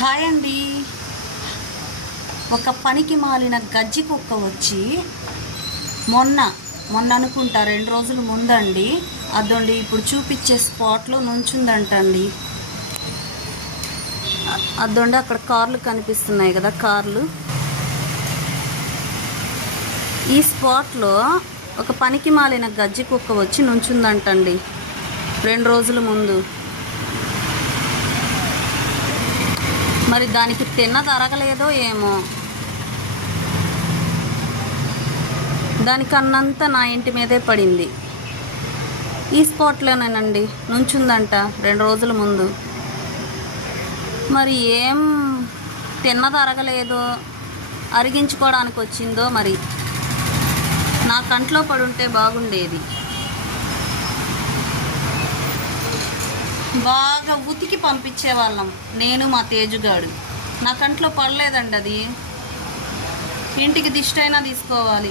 Hi అండి. ఒక పనికి మాలిన గజ్జి కుక్క వచ్చి మొన్న అనుకుంటా 2 రోజుల ముందండి అదండి ఇప్పుడు చూపించే స్పాట్లో నుంచుందంటండి. అదండి అక్కడ కార్లు కనిపిస్తున్నాయి కదా, కార్లు. ఈ స్పాట్లో ఒక పనికి మాలిన గజ్జి కుక్క వచ్చి నుంచుందంటండి 2 రోజుల ముందు. మరి దానికి తిన్నది అరగలేదో ఏమో, దానికి అన్నంతా నా ఇంటి మీదే పడింది. ఈ స్పాట్లోనేనండి నుంచుందంట 2 రోజుల ముందు. మరి ఏం తిన్నది అరగలేదో, అరిగించుకోవడానికి వచ్చిందో మరి. నా కంట్లో పడుంటే బాగుండేది. బాగా ఉతికి పంపించేవాళ్ళం నేను మా తేజుగాడు. నా కంట్లో పడలేదండి అది. ఇంటికి దిష్టైనా తీసుకోవాలి.